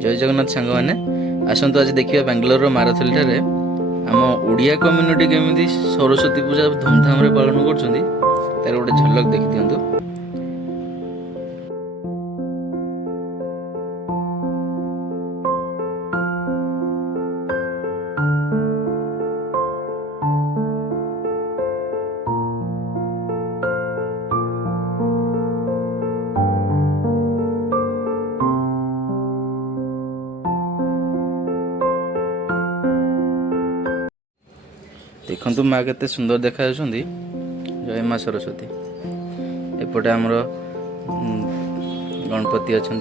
जय जगन्नाथ सांग मैंने आसतु आज देखिए बांग्लोर माराथली ठारे आम ओडिया कम्युनिटी केमी सरस्वती पूजा धूमधाम रे पालन कर गोटे झलक देखी दिंतु। देखु माँ के सुंदर देखा जय माँ सरस्वती। एपटे आमर गणपति अच्छा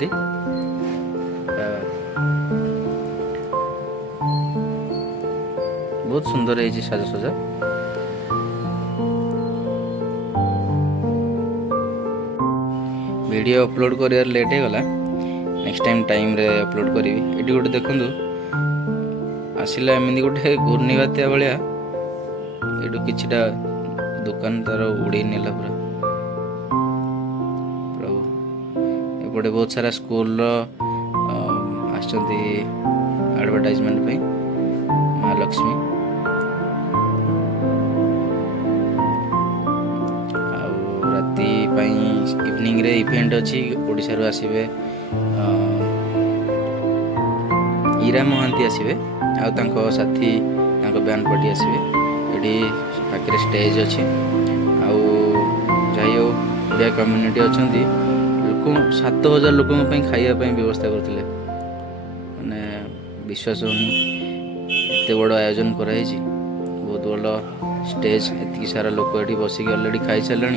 बहुत सुंदर है साजसजा। वीडियो अपलोड कर लेट हो गला नेक्स्ट टाइम रे अपलोड करी। ये गोटे देखु आसला एमती गोटे घूर्णी बात्या भाया एटू किछिटा दुकान तार उड़े नेला पूरा प्रभु। एपटे बहुत सारा स्कूल एडवर्टाइजमेंट पे माँ लक्ष्मी राति इवनिंग रे इवेंट अच्छी ओडिशा रू आसीबे ईरा महांती आसीबे आ तांको साथी तांको बैंड पार्टी आसीबे। ये पाखे स्टेज अच्छी आई ओडिया कम्युनिटी अच्छा लोक 7,000 लोक खावाई व्यवस्था करते माने विश्वास होनी एत बड़ आयोजन कराई बहुत बड़ स्टेज एति सारा लोक ये बसिक अलरेडी खाई सारे।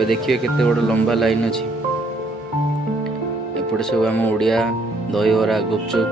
ए देखिए केते बड़ लंबा लाइन अच्छी एपटे सब आम ओडिया दहीबरा गुपचुप